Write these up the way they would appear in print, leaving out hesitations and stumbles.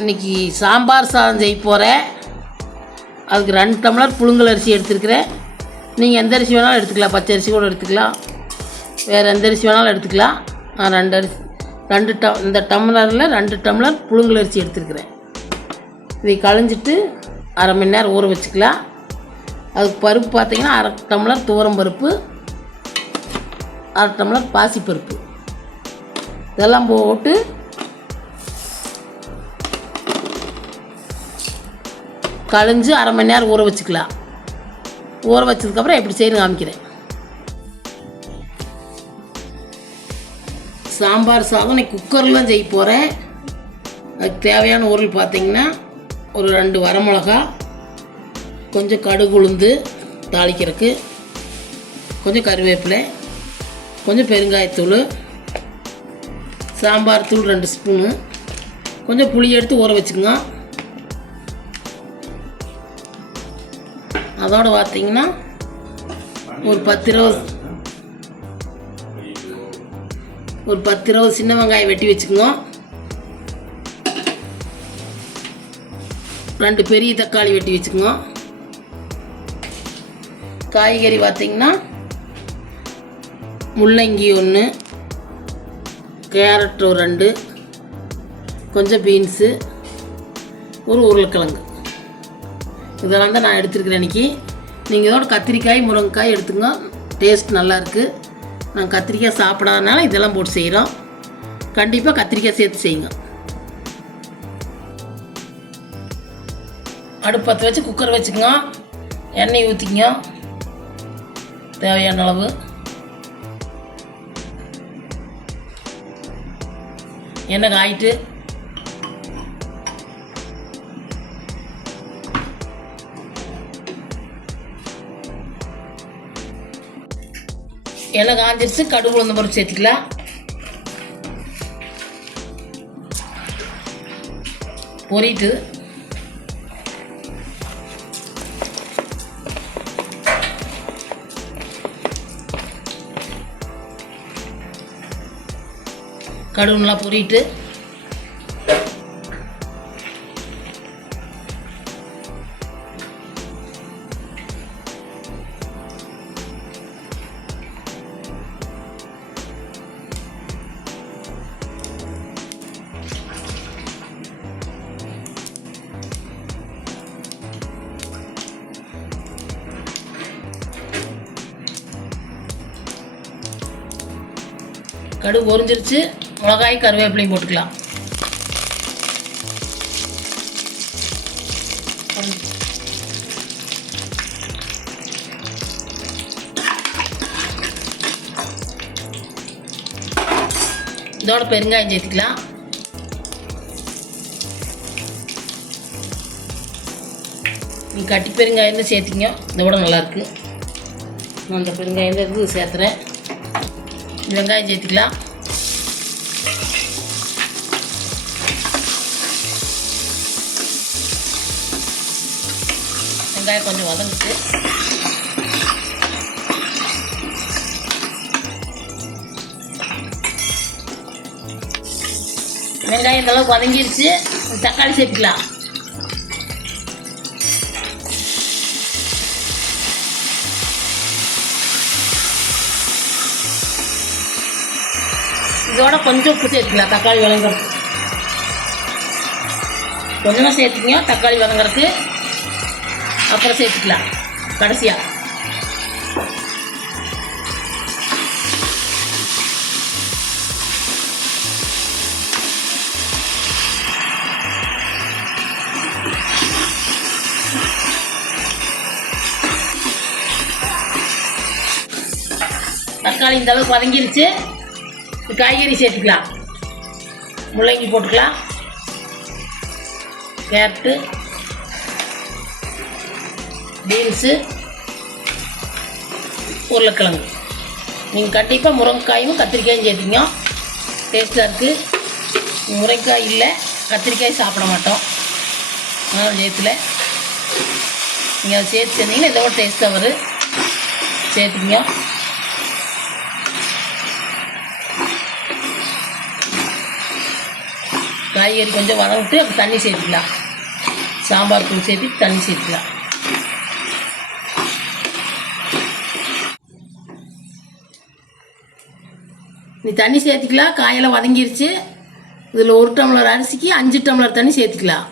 இன்றைக்கி சாம்பார் சாதம் செய்ய போகிறேன். அதுக்கு 2 டம்ளர் புழுங்கல் அரிசி எடுத்துருக்கிறேன். நீங்கள் எந்த அரிசி வேணாலும் எடுத்துக்கலாம், பச்சை அரிசி கூட எடுத்துக்கலாம், வேறு எந்த அரிசி வேணாலும் எடுத்துக்கலாம். நான் இந்த டம்ளரில் 2 டம்ளர் புழுங்கல் அரிசி எடுத்துருக்கிறேன். இதை களைஞ்சிட்டு அரை மணி நேரம் ஊற வச்சுக்கலாம். அதுக்கு பருப்பு பார்த்திங்கன்னா 1/2 டம்ளர் துவரம் பருப்பு, 1/2 டம்ளர் பாசிப்பருப்பு, இதெல்லாம் போட்டு களைஞ்சு அரை மணி நேரம் ஊற வச்சுக்கலாம். ஊற வச்சதுக்கப்புறம் எப்படி செய்யணும் காமிக்கிறேன். சாம்பார் சாதம் இன்னைக்கு குக்கரில் செய்ய போகிறேன். அதுக்கு தேவையான பொருள் பார்த்திங்கன்னா ஒரு 2 வரமிளகா, கொஞ்சம் கடுகு உளுந்து தாளிக்கிறதுக்கு, கொஞ்சம் கருவேப்பிலை, கொஞ்சம் பெருங்காயத்தூள், சாம்பார் தூள் 2 ஸ்பூனு, கொஞ்சம் புளி எடுத்து ஊற வச்சுக்கோங்க. அதோடு பார்த்திங்கன்னா ஒரு 10-20 சின்ன வெங்காயம் வெட்டி வச்சுக்கோங்க. 2 பெரிய தக்காளி வெட்டி வச்சுக்கோங்க. காய்கறி பார்த்திங்கன்னா முள்ளங்கி 1, கேரட் 2, கொஞ்சம் பீன்ஸு, ஒரு உருளைக்கிழங்கு, இதெல்லாம் தான் நான் எடுத்துருக்கிறேன் இன்றைக்கி. நீங்கள் இதோட கத்திரிக்காய் முருங்கைக்காய் எடுத்துங்க, டேஸ்ட் நல்லாயிருக்கு. நான் கத்திரிக்காய் சாப்பிடாதனால இதெல்லாம் போட்டு செய்கிறோம். கண்டிப்பாக கத்திரிக்காய் சேர்த்து செய்யுங்க. அடுப்பு பற்ற வச்சு குக்கர் வச்சுக்கோங்க. எண்ணெய் ஊற்றிக்கங்க தேவையான அளவு. எண்ணெய் காயிட்டு எண்ணெய் காஞ்சிருச்சு. கடுகு உளுந்தம் பருப்பு சேர்த்துக்கலாம். பொரிட்டு கடுகு நல்லா பொரிட்டு கடுகு பொரிஞ்சிருச்சு. மிளகாய் கருவேப்பிலையும் போட்டுக்கலாம். இதோட பெருங்காயம் சேர்த்துக்கலாம். நீ கட்டி பெருங்காயம் தான் சேர்த்திங்க, இதோட நல்லாயிருக்கு. நான் அந்த பெருங்காயம் தான் இருந்து சேர்த்துறேன். வெங்காயம் சேர்த்துக்கலாம். வெங்காயம் கொஞ்சம் வதங்கிட்டு வெங்காயம் இந்த அளவுக்கு வதங்கிருச்சு. தக்காளி சேர்த்துக்கலாம். இதோட கொஞ்சம் உப்பு சேர்த்துக்கலாம். தக்காளி வதங்கிறதுக்கு கொஞ்சமாக சேர்த்துக்கங்க. தக்காளி வதங்கிறதுக்கு அப்புறம் சேர்த்துக்கலாம் கடைசியாக. தக்காளி இந்த அளவுக்கு வதங்கிருச்சு. காய்கறி சேர்த்துக்கலாம். முள்ளங்கி போட்டுக்கலாம், கேரட்டு, பீன்ஸு, உருளைக்கிழங்கு. நீங்கள் கண்டிப்பாக முருங்கைக்காயும் கத்திரிக்காயும் சேர்த்திங்க, டேஸ்ட்டாக இருக்குது. முருங்கைக்காய் இல்லை, கத்திரிக்காய் சாப்பிட மாட்டோம், அதனால் சேர்த்துல. நீங்கள் அதை சேர்த்து செஞ்சீங்கன்னா இதோட டேஸ்ட்டாக வரும். சேர்த்துக்கிங்க. காய்கறி கொஞ்சம் வதங்கிட்டு அப்புறம் தண்ணி சேர்த்துக்கலாம். சாம்பார் தூள் சேர்த்து தண்ணி சேர்த்துக்கலாம். நீ தண்ணி சேர்த்துக்கலாம். காயெல்லாம் வதங்கிருச்சு. இதில் 1 டம்ளர் அரிசிக்கு 5 டம்ளர் தண்ணி சேர்த்துக்கலாம்.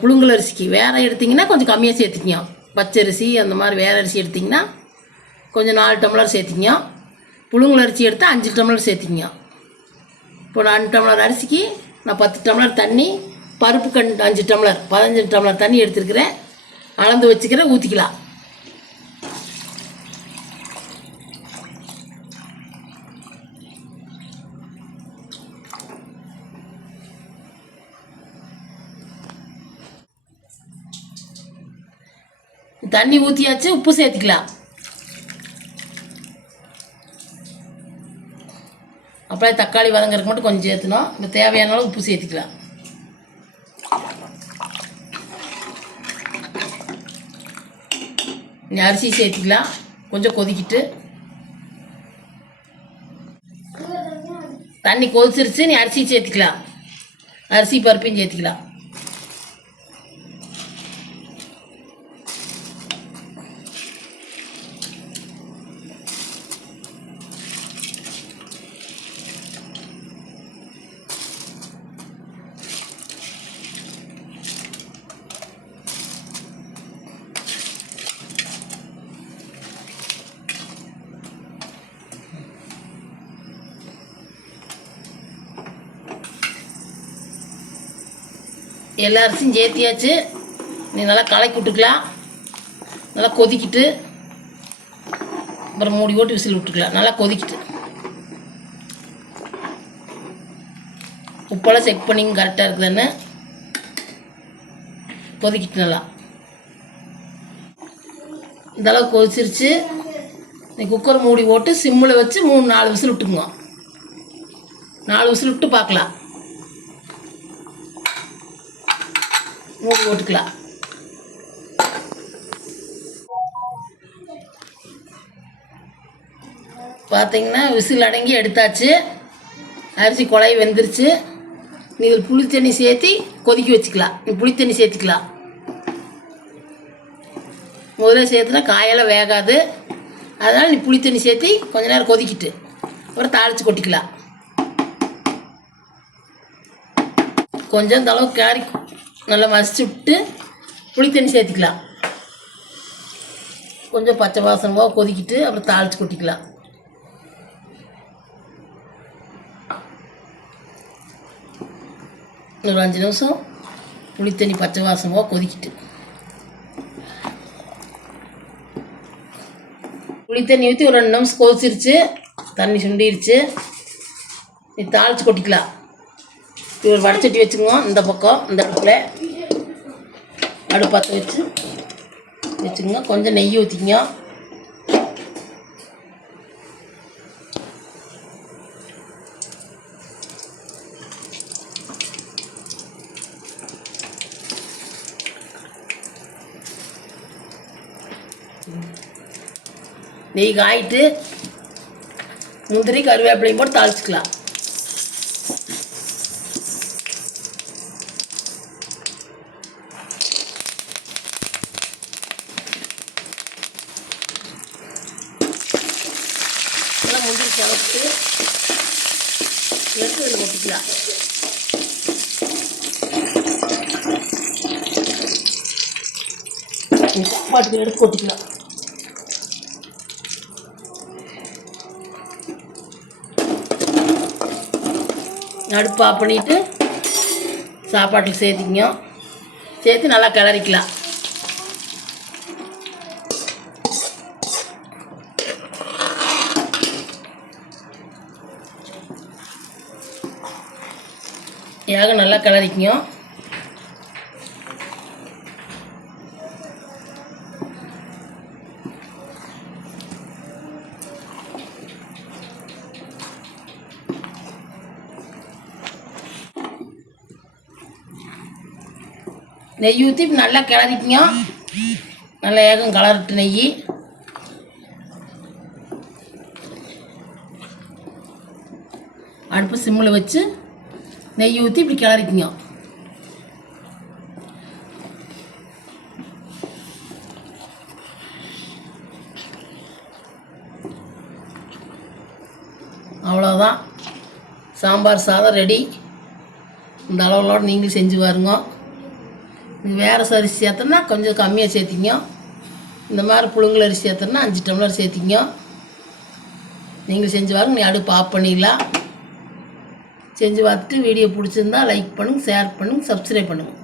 புழுங்கல் அரிசிக்கு வேறு எடுத்திங்கன்னா கொஞ்சம் கம்மியாக சேர்த்துக்கிங்க. பச்சரிசி அந்த மாதிரி வேறு அரிசி எடுத்திங்கன்னா கொஞ்சம் 4 டம்ளர் சேர்த்திங்க. புழுங்கல் அரிசி எடுத்தால் 5 டம்ளர் சேர்த்திங்க. இப்போ 2 டம்ளர் அரிசிக்கு நான் 10 டம்ளர் தண்ணி, பருப்பு 5 டம்ளர் 15 டம்ளர் தண்ணி எடுத்துருக்கிறேன். அளந்து வச்சுக்கிறேன், ஊற்றிக்கலாம். தண்ணி ஊற்றியாச்சு. உப்பு சேர்த்துக்கலாம். அப்புறம் தக்காளி வதங்கிறதுக்கு மட்டும் கொஞ்சம் சேர்த்துனோம். இப்போ தேவையான அளவு உப்பு சேர்த்துக்கலாம். நீ அரிசி சேர்த்துக்கலாம். கொஞ்சம் கொதிக்கிட்டு தண்ணி கொதிச்சிருச்சு. நீ அரிசி சேர்த்துக்கலாம். அரிசி பருப்பையும் சேர்த்துக்கலாம். எல்லா அரிசியும் சேர்த்தியாச்சு. நீ நல்லா கலக்கி விட்டுக்கலாம். நல்லா கொதிக்கிட்டு அப்புறம் மூடி போட்டு விசில் விட்டுக்கலாம். நல்லா கொதிக்கிட்டு உப்பெல்லாம் செக் பண்ணிங்க கரெக்டாக இருக்குதுன்னு. கொதிக்கிட்டு நல்லா இந்தளவு கொதிச்சிருச்சு. நீ குக்கர் மூடி போட்டு சிம்மில் வச்சு 3-4 விசில் விட்டுக்குங்க. 4 விசில் விட்டு பார்க்கலாம். மூடி போட்டுக்கலாம். பார்த்தீங்கன்னா விசில் அடங்கி எடுத்தாச்சு. அரிசி குழாய் வெந்துருச்சு. நீ இதில் புளி தண்ணி சேர்த்து கொதிக்க வச்சுக்கலாம். நீ புளி தண்ணி சேர்த்துக்கலாம். முதல்ல சேர்த்துனா காயெல்லாம் வேகாது. அதனால் நீ புளி தண்ணி சேர்த்து கொஞ்ச நேரம் கொதிக்கிட்டு அப்புறம் தாளித்து கொட்டிக்கலாம். கொஞ்சம் இந்த அளவுக்கு கேரி நல்லா மசிச்சு விட்டு புளி தண்ணி சேர்த்துக்கலாம். கொஞ்சம் பச்சை வாசனை போக கொதிக்கிட்டு அப்புறம் தாளித்து கொட்டிக்கலாம். ஒரு 5 நிமிஷம் புளி தண்ணி பச்சை வாசனை போக கொதிக்கிட்டு புளி தண்ணி ஊற்றி ஒரு 2 நிமிஷம் கொதிச்சிருச்சு. தண்ணி சுண்டிருச்சு. நீ தாளித்து கொட்டிக்கலாம். இது ஒரு வடச்சட்டி வச்சுக்கோங்க. இந்த பக்கம் இந்த அடுப்பில் அடுப்பத்தை வச்சுக்கோங்க. கொஞ்சம் நெய் ஊற்றிக்கங்க. நெய் காயிட்டு முந்திரி கருவேப்பிலையும் போட்டு தாளிச்சிக்கலாம். முந்திரி சவத்து எடுத்து இதில் கொட்டிக்கலாம். சாப்பாட்டுக்கு எடுத்து கொட்டிக்கலாம். அடுப்பு ஆஃப் பண்ணிவிட்டு சாப்பாட்டில் சேர்த்திக்கங்க. சேர்த்து நல்லா கிளறிக்கலாம். நல்லா கிளறிக்கங்க. நெய் ஊற்றி நல்லா கிளறிக்கங்க. நல்லா ஏகம் கலர்ட்டு நெய். அடுப்பு சிம்மில் வச்சு நெய் ஊற்றி இப்படி கிளறிக்குங்க. அவ்வளோதான், சாம்பார் சாதம் ரெடி. இந்த அளவுகளோடு நீங்களும் செஞ்சு பாருங்க. வேறு அரிசி சேர்த்தோன்னா கொஞ்சம் கம்மியாக சேர்த்திங்க. இந்த மாதிரி புழுங்கல் அரிசி சேர்த்தோன்னா 5 டம்ளர் சேர்த்திங்க. நீங்கள் செஞ்சு பாருங்க. நீ அடுப்பு ஆஃப் பண்ணிடலாம். செஞ்சு பார்த்துட்டு வீடியோ பிடிச்சிருந்தா லைக் பண்ணுங்கள், ஷேர் பண்ணுங்கள், சப்ஸ்கிரைப் பண்ணுங்கள்.